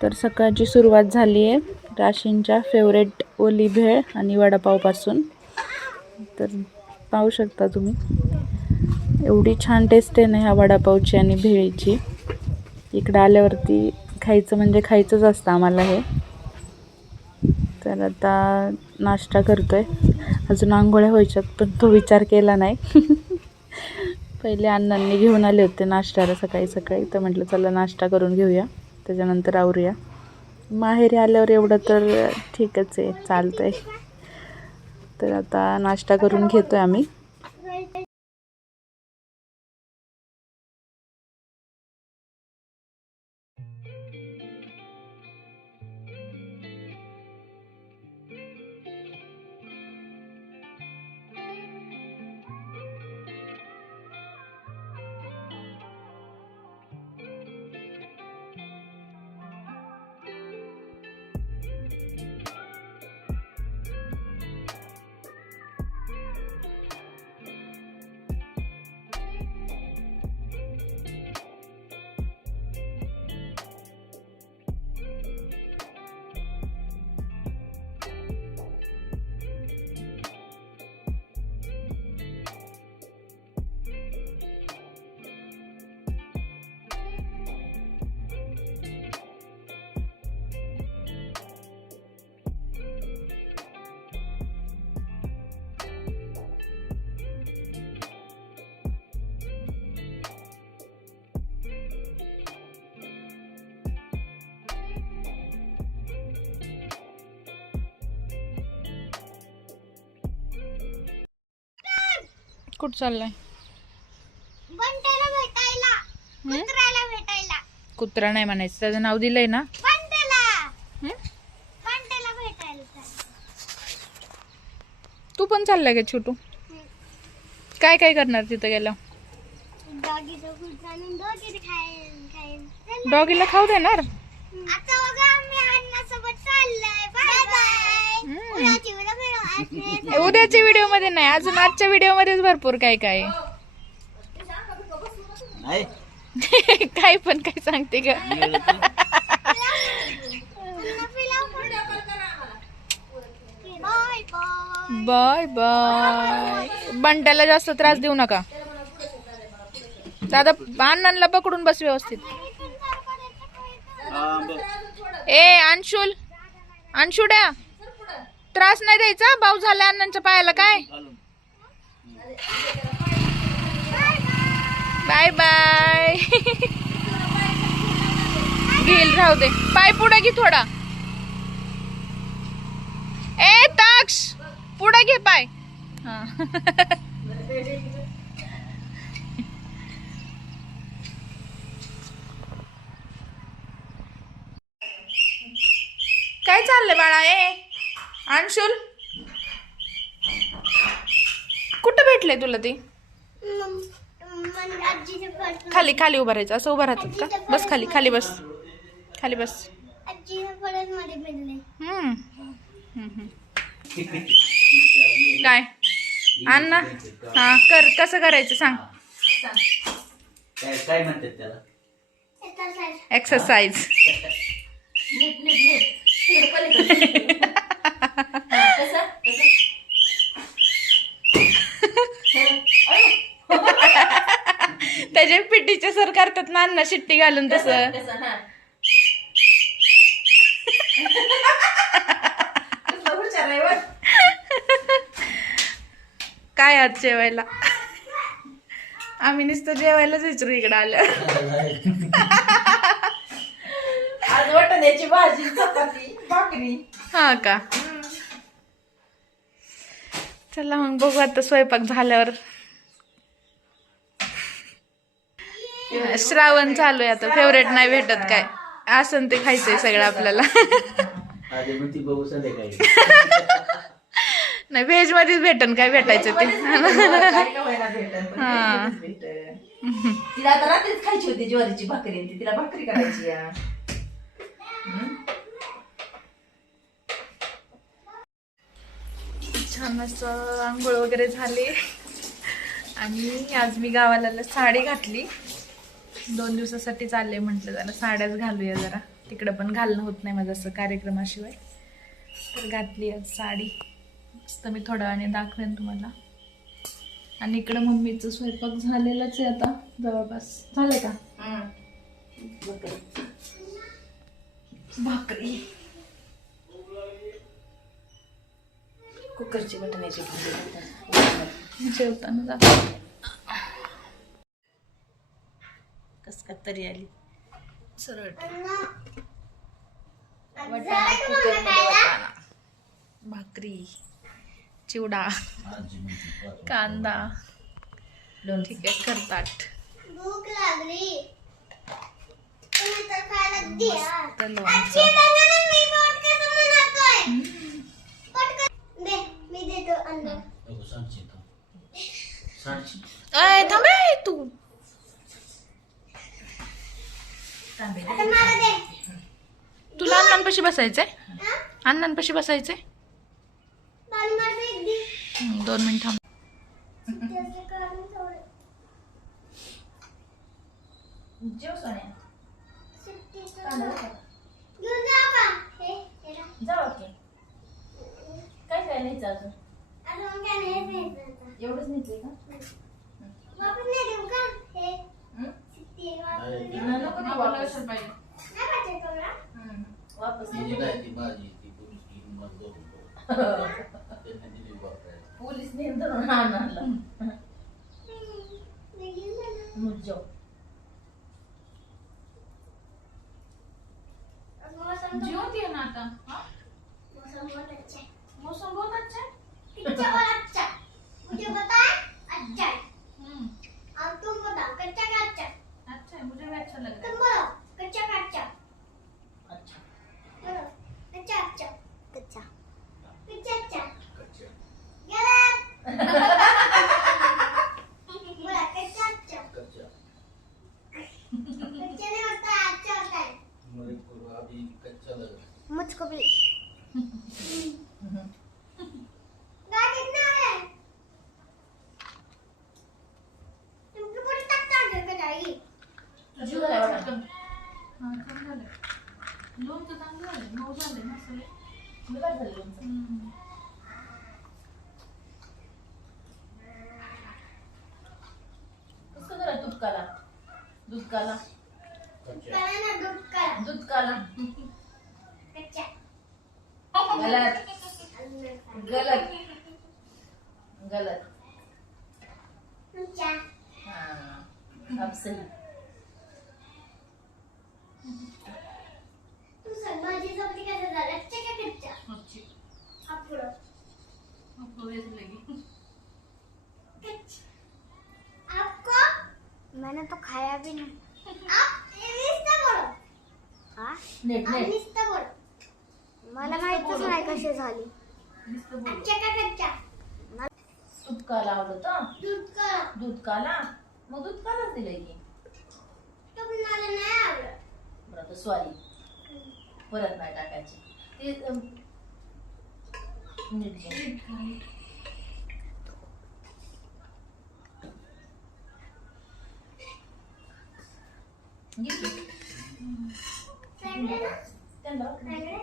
तर सकाळची सुरुवात झाली आहे राशींच्या फेवरेट ओली भेळ आणि वडापावपासून. तर पाहू शकता तुम्ही एवढी छान टेस्ट आहे ना ह्या वडापावची आणि भेळीची. इकडं आल्यावरती खायचं म्हणजे खायचंच असतं आम्हाला हे. तर आता नाश्ता करतो आहे अजून आंघोळ्या व्हायच्यात पण तो विचार केला नाही. पहिले अण्णांनी घेऊन आले होते नाश्त्याला सकाळी सकाळी तर म्हटलं चला नाश्ता करून घेऊया. त्याच्यानंतर आवरूया. माहेरी आल्यावर एवढं तर ठीकच आहे चालतं आहे तर आता नाश्ता करून घेतो आहे आम्ही. कुठं चाललाय? कुत्रा नाही म्हणायचं त्याचं नाव दिलंय ना? हं? तू पण चाललाय का छोटू? काय काय करणार तिथं गेलं डॉगीला खाऊ देणार? आता बघा आम्ही अण्णासोबत चाललोय. बाय बाय उद्याच्या व्हिडिओमध्ये नाही अजून आजच्या व्हिडिओ मध्येच भरपूर काय काय. आहे. काय पण काय सांगते ग. Bye bye. बाय बाय बंट्याला जास्त त्रास देऊ नका. दादा अण्णांना पकडून बस व्यवस्थित. हा, बघ. ए अंशुल. अंशुड्या. त्रास नाही द्यायचा? भाऊ झाला अण्णांच्या पायाला काय? Bye bye. घेईल राहू दे. पाय पुढे घे थोडा. ए ताक्ष! पुढे घे पाय. हा. काय चाललंय बाळा ए? अंशुल कुठं भेटले तुला ती? खाली खाली उभं राहायचं असं उभं राहतात का? बस खाली खाली बस खाली बस. काय? अण्णा? हा कर कसं करायचं सांग. काय काय म्हणतात त्याला? एक्सरसाइज त्याचे पिटीचे सर करतात ना अण्णा शिट्टी घालून तसं काय आज जेवायला? आम्ही नुसतं जेवायलाच विचारू इकडे आलं आज वाटाण्याची भाजी चपाती भाकरी. हा का? चला मग बघू आता स्वयंपाक झाल्यावर. श्रावण चालू आहे आता. फेवरेट नाही भेटत काय. असं ते खायचंय सगळं आपल्याला. नाही व्हेज मध्येच भेटन काय भेटायचं ते. काय का व्हायला भेटन, पण हा. तिला आता रात्रीच खायची होती ज्वारीची भाकरी तिला भाकरी करायची या हम्म? छान असं आंघोळ वगैरे झाली. आणि आज मी गावाला साडी घातली. दोन दिवसासाठी चालले म्हटलं जरा साड्याच घालूया जरा. तिकडं पण घालणं होत नाही माझं असं कार्यक्रमाशिवाय. तर घातली आज साडी. मस्त मी थोड्या वेळाने दाखवेन तुम्हाला. आणि इकडं मम्मीचं स्वयंपाक झालेलाच आहे आता जवळपास. झालंय का? भाकरी. कुकरची बटण्याची भाजी जेवताना कस का तरी आली. सरळ वाटाणा कुकरमध्ये वाटाणा. भाकरी चिवडा "पाच कांदा. लोणची. ठीक आहे करताट भूक लागली तुम्ही तर खायला द्या तर आजी लोणचं बघा ना मी बोट कसं बनवतोय बोट क- दे मी देतो अन्न नको सांगशील तू. सांगशील. अय थांबे तू तांबे आता मला दे तुला अण्णांपाशी बसायचंय? अण्णांपाशी बसायचंय दोन मिनिट जाऊ का? काय अजून. एवढंच न्यायचंय का वापस. नाही नको देऊ वापस. नाही पाहिजे तुला? हं. वापस ही काय. ती ती पोलीस. त्यांनी दिली वापरायला. धरून आणला. मुज्जो मौसम ना आता हा? बहुत अच्छा है मौसम बहुत अच्छा है अच्छा मुझे पता है अच्छा है हम्म, अब तुम बताओ कच्चा का अच्छा अच्छा है मुझे भी अच्छा लग रहा तुम बोलो कच्चा का अच्छा अच्छा बोलो कच्चा अच्छा कच्चा कच्चा अच्छा कच्च्या. गलत बोला कच्चा अच्छा कच्च्या. कच्चा नहीं होता है अच्छा होता है मुझे को अभी कच्चा लग रहा है. मुझको भी गाय कितना है तुमको पूरी तक तक करके जाएगी जीव झाला वाटा. हा लोणचं चांगलं मऊ झालं लोणचं. हम्म. कसं झालं दूध काला दूध काला कच्च्या. करा ना दूध करा दूध काला कच्चा गलत। कच्चा गलत। गलत हाँ अब सही। तू सांग माझी सब्जी कसं झालं? कच्चा का कच्चा अच्छी अब पुढं. आपको वैसे लगी. कच्चा आपको? मैंने तो खाया भी नहीं. आप नुसतं बोलो हाँ नेट नेट. मला माहितच नाही कशी झाली. नुसतं बोल. का दूध काला आवडतं दूध का? दूध काला मग दूध कालाच दिलंय की? बरं आता सॉरी परत नाही टाकायची. ते अम, नीट घे. घे की. सगळे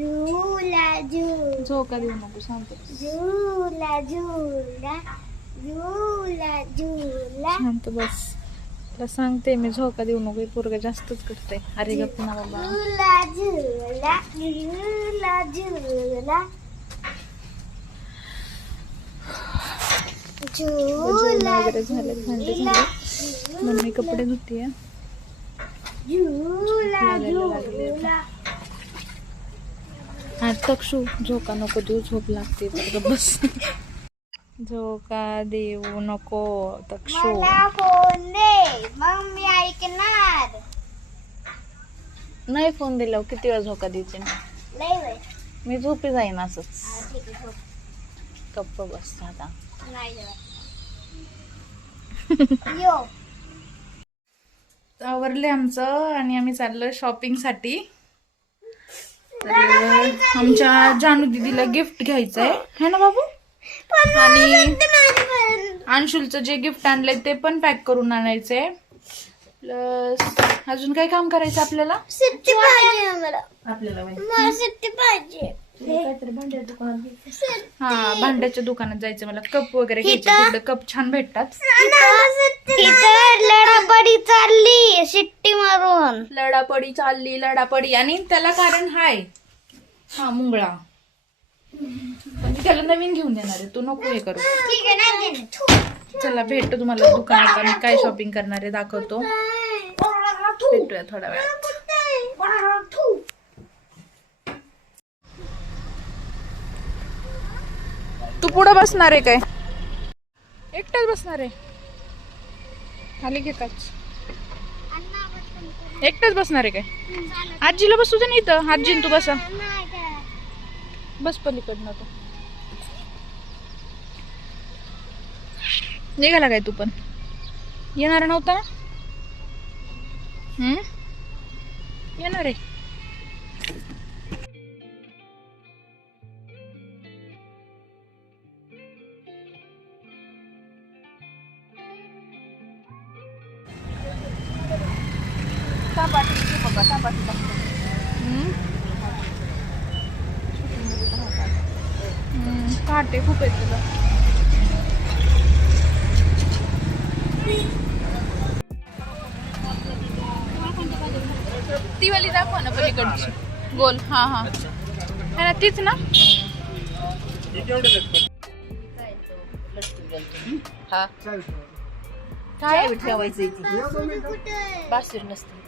झुला झुला. झोका देऊ नको सांगते झुला झुला झुला झुला. शांत बस. तुला सांगते मी झोका देऊ नको पोरग जास्तच करते अरे गप्प ना बाबा. झुला झुला झुला झुला. वगैरे झाले भांडे झाले मम्मी कपडे धुतीये. लागले झुला. हा तक्षू झोका नको देऊ झोप लागते तर बस. झोका देऊ नको तक्षू मला फोन दे. मग मी ऐकणार? नाही फोन दिल्यावर किती वेळा झोका द्यायचे वेळ. मी झोपी जाईन असंच ठीक आहे झोप. गप्प बस आता. आवरले आमचं आणि आम्ही चाललो शॉपिंगसाठी तर आमच्या जानू दिदीला गिफ्ट घ्यायचंय. है ना बाबू? आणि अंशुलचं जे गिफ्ट आणलंय ते पण पॅक करून आणायचंय. प्लस अजून काय काम करायचं आपल्याला? सुट्टी पाहिजे आम्हाला. आपल्याला माहिती. पाहिजे. हा भांड्याच्या दुकानात जायचं मला. कप वगैरे घ्यायचे. तिकडे कप छान भेटतात. इथं लढापडी चालली शिट्टी मारून. लडापडी चालली लडापडी. आणि त्याला कारण हाय. हा मुंगळा. मी त्याला नवीन घेऊन देणार आहे. तू नको हे करू. ठीक आहे नाही देणार. चला भेटतो तुम्हाला दुकानात. आम्ही काय शॉपिंग करणार आहे दाखवतो. भेटूया थोड्या वेळात. तू पुढं बसणार आहे काय? एकटाच बसणार आहे. खाली घे काच एकटाच बसणार आहे काय? आजीला बसू दे नाही इथं. आजीन तू बसा. बस पलीकडनं तू. निघाला काय तू पण? येणार नव्हता ना? येणार आहे. काटे खूप आहेत तुला. ती वाली दाखव ना पलीकडची. गोल हा हा. है ना तीच ना. हा. काय? ठेवायचं बासूर नसते.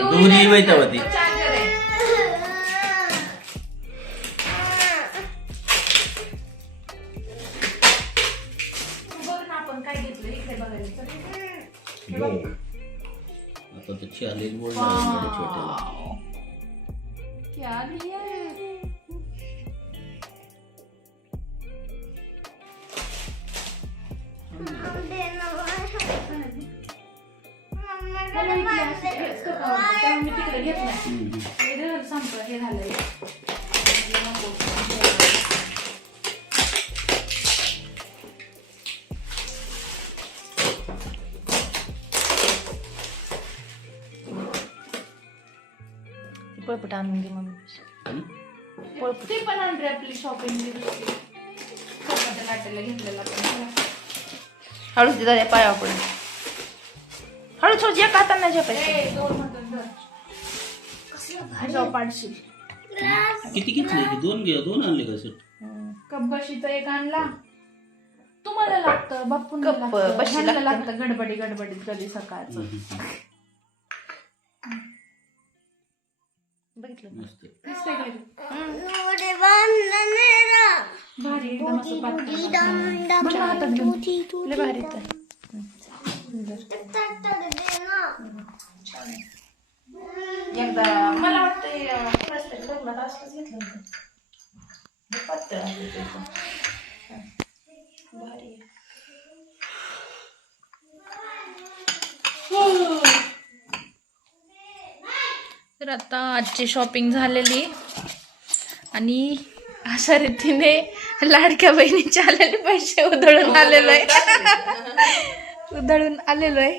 दोन्ही वैतावती आता तर चॅलेंज बोलणार छोट्याला क्या लिया है? त्यामुळे मी तिकडे घेत नाही हम्म. हे झालं, पळपट आणून घे मम्मी? ते पण आणले आपली शॉपिंग लाटेला घेतलेला हळूच दादा पायावर पडून हळूच हळूच एका हाताने झेपायचं पाडशील. किती घेतले? दोन घे दोन आणले का सर कब्बशीचा एक आणला. तुम्हाला लागतं बापून कप लागतं. लागतं गडबडी गडबडीत कधी सकाळचं. बघितलं मस्त. एकदम असं पातळ हातात घेऊन. लय. एकदा मला वाटतं लग्नात घेतलं होतं. हे पातळ आहे ते पण. भारी आहे. तर आता आजची शॉपिंग झालेली. आणि अशा रीतीने लाडक्या बहिणीचे आलेले पैसे उधळून आलेलो आहे. उधळून आलेलो आहे.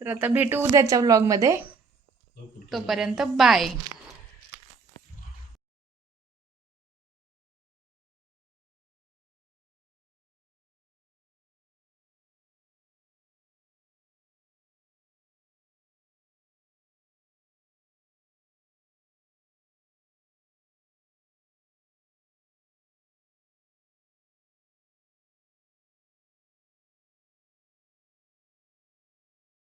तर आता भेटू उद्याच्या व्लॉगमध्ये तोपर्यंत बाय